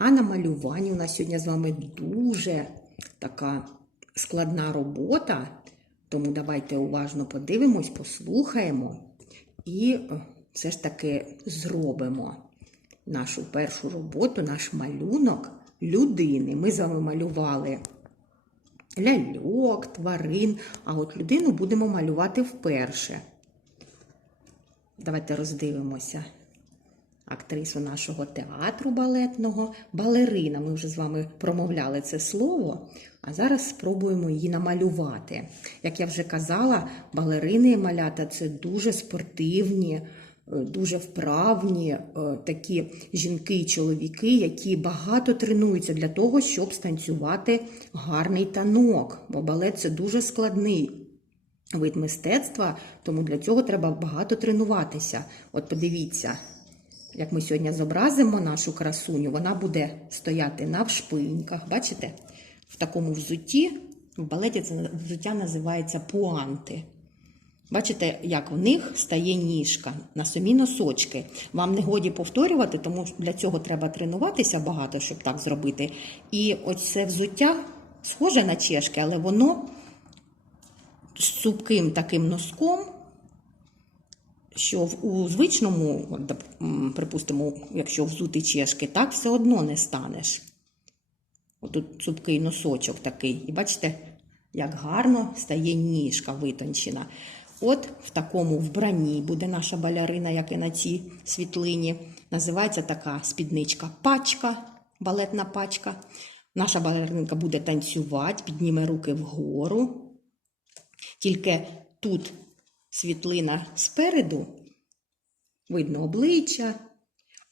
А на малюванні у нас сьогодні з вами дуже така складна робота. Тому давайте уважно подивимось, послухаємо і е, все ж таки зробимо нашу першу роботу, наш малюнок людини. Ми з вами малювали ляльок, тварин, а от людину будемо малювати вперше. Давайте роздивимося актрису нашого театру балетного, балерина. Ми вже з вами промовляли це слово, а зараз спробуємо її намалювати. Як я вже казала, балерини і малята це дуже спортивні, е, дуже вправні е, такі жінки і чоловіки, які багато тренуються для того, щоб станцювати гарний танок. Бо балет це дуже складний вид мистецтва, тому для цього треба багато тренуватися. От подивіться, як ми сьогодні зобразимо нашу красуню, вона буде стояти на вшпиньках. Бачите? В такому взутті, в балеті це взуття називається пуанти. Бачите, як в них стає ніжка на самі носочки. Вам не годі повторювати, тому для цього треба тренуватися багато, щоб так зробити. І оце взуття схоже на чешки, але воно з цупким таким носком, що у звичному, припустимо, якщо взути чешки, так все одно не станеш. Отут цупкий носочок такий. І бачите, як гарно стає ніжка витончена. От в такому вбранні буде наша балерина, як і на цій світлині. Називається така спідничка пачка, балетна пачка. Наша балеринка буде танцювати, підніме руки вгору. Тільки тут світлина спереду, видно обличчя,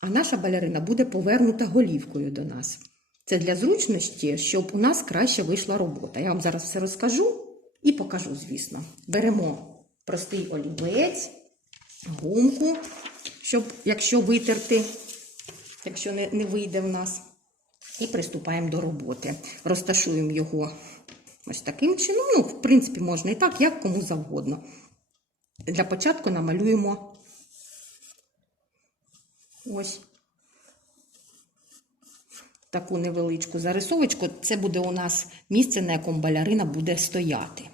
а наша балерина буде повернута голівкою до нас. Це для зручності, щоб у нас краще вийшла робота. Я вам зараз все розкажу і покажу, звісно. Беремо простий олівець, гумку, щоб, якщо витерти, якщо не, не вийде в нас. І приступаємо до роботи. Розташуємо його ось таким чином. Ну, в принципі, можна і так, як кому завгодно. Для початку намалюємо ось таку невеличку зарисовочку. Це буде у нас місце, на якому балярина буде стояти.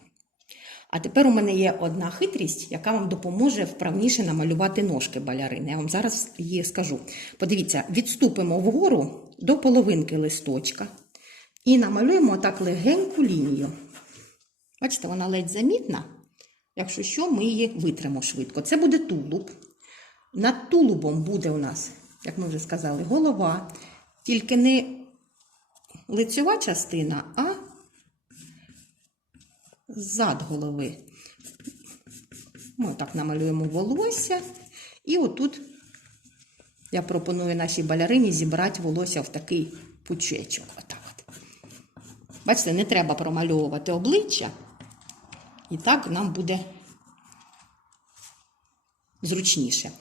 А тепер у мене є одна хитрість, яка вам допоможе вправніше намалювати ножки балярини. Я вам зараз її скажу. Подивіться, відступимо вгору до половинки листочка і намалюємо так легеньку лінію. Бачите, вона ледь замітна. Якщо що, ми її витримо швидко. Це буде тулуб. Над тулубом буде у нас, як ми вже сказали, голова. Тільки не лицьова частина, а зад голови. Ми так намалюємо волосся. І отут я пропоную нашій балерині зібрати волосся в такий пучечок. Отак. Бачите, не треба промальовувати обличчя. І так нам буде зручніше.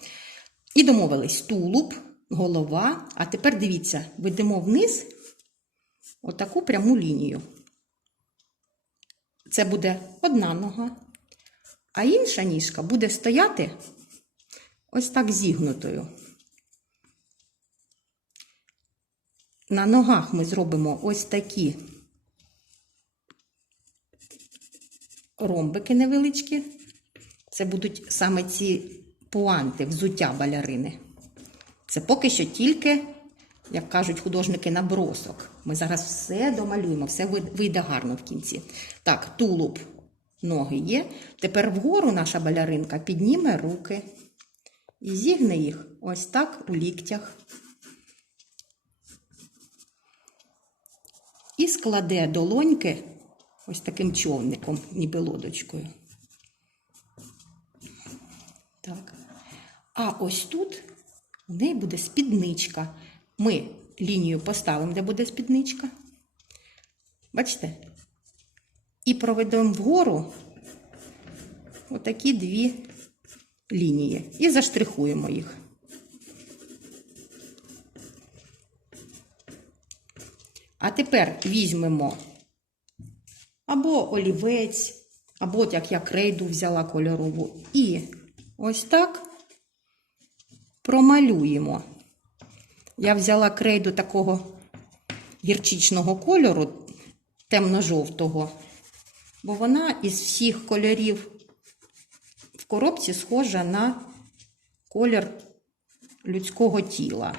І домовились тулуб, голова. А тепер дивіться, ведемо вниз отаку пряму лінію. Це буде одна нога, а інша ніжка буде стояти ось так зігнутою. На ногах ми зробимо ось такі ромбики невеличкі. Це будуть саме ці пуанти, взуття балярини. Це поки що тільки, як кажуть художники, набросок. Ми зараз все домалюємо, все вийде гарно в кінці. Так, тулуб, ноги є. Тепер вгору наша баляринка підніме руки і зігне їх ось так у ліктях. І складе долоньки ось таким човником, ніби лодочкою. Так. А ось тут у неї буде спідничка. Ми лінію поставимо, де буде спідничка. Бачите? І проведемо вгору отакі дві лінії. І заштрихуємо їх. А тепер візьмемо або олівець, або от як я крейду взяла кольорову. І ось так промалюємо. Я взяла крейду такого гірчичного кольору, темно-жовтого, бо вона із всіх кольорів в коробці схожа на колір людського тіла.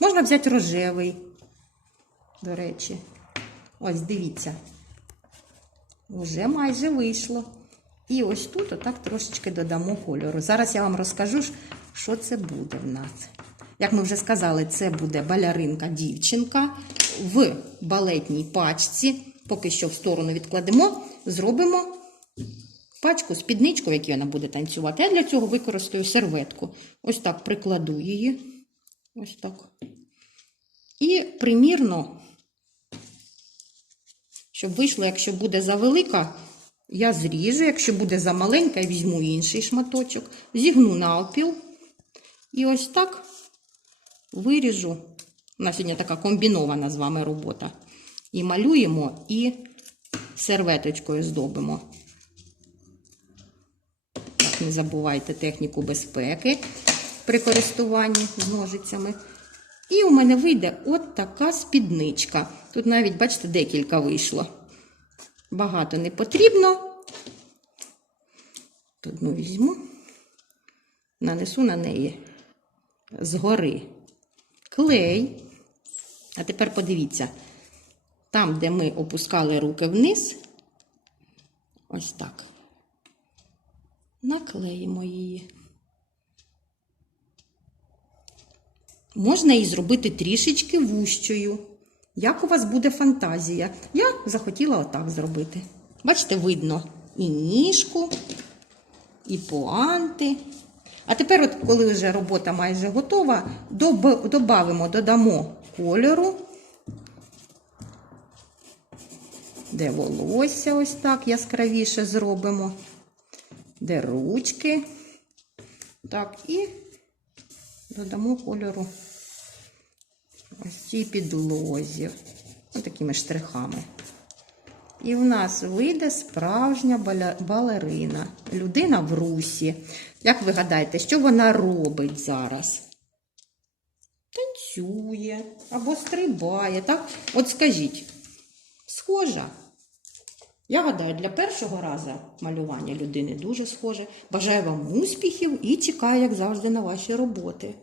Можна взяти рожевий, до речі. Ось дивіться. Уже майже вийшло. І ось тут отак трошечки додамо кольору. Зараз я вам розкажу, що це буде в нас. Як ми вже сказали, це буде баляринка дівчинка в балетній пачці. Поки що в сторону відкладемо, зробимо пачку, спідничку, в якій вона буде танцювати. Я для цього використаю серветку. Ось так прикладу її. Ось так. І примірно, щоб вийшло, якщо буде завелика, я зріжу, якщо буде замаленька, я візьму інший шматочок, зігну навпіл. І ось так виріжу. У нас сьогодні така комбінована з вами робота. І малюємо, і серветочкою здобимо. Так, не забувайте техніку безпеки при користуванні з ножицями. І у мене вийде от така спідничка. Тут навіть, бачите, декілька вийшло. Багато не потрібно. Одну візьму, нанесу на неї згори клей. А тепер подивіться, там, де ми опускали руки вниз, ось так. Наклеїмо її. Можна її зробити трішечки вущою. Як у вас буде фантазія? Я захотіла отак зробити. Бачите, видно і ніжку, і пуанти. А тепер, от, коли вже робота майже готова, доб- добавимо, додамо кольору. Де волосся ось так яскравіше зробимо. Де ручки. Так, і додамо кольору ось цій підлозі. Ось такими штрихами. І в нас вийде справжня балерина. Людина в русі. Як ви гадаєте, що вона робить зараз? Танцює або стрибає, так? От скажіть, схожа? Я гадаю, для першого разу малювання людини дуже схоже. Бажаю вам успіхів і чекаю, як завжди, на ваші роботи.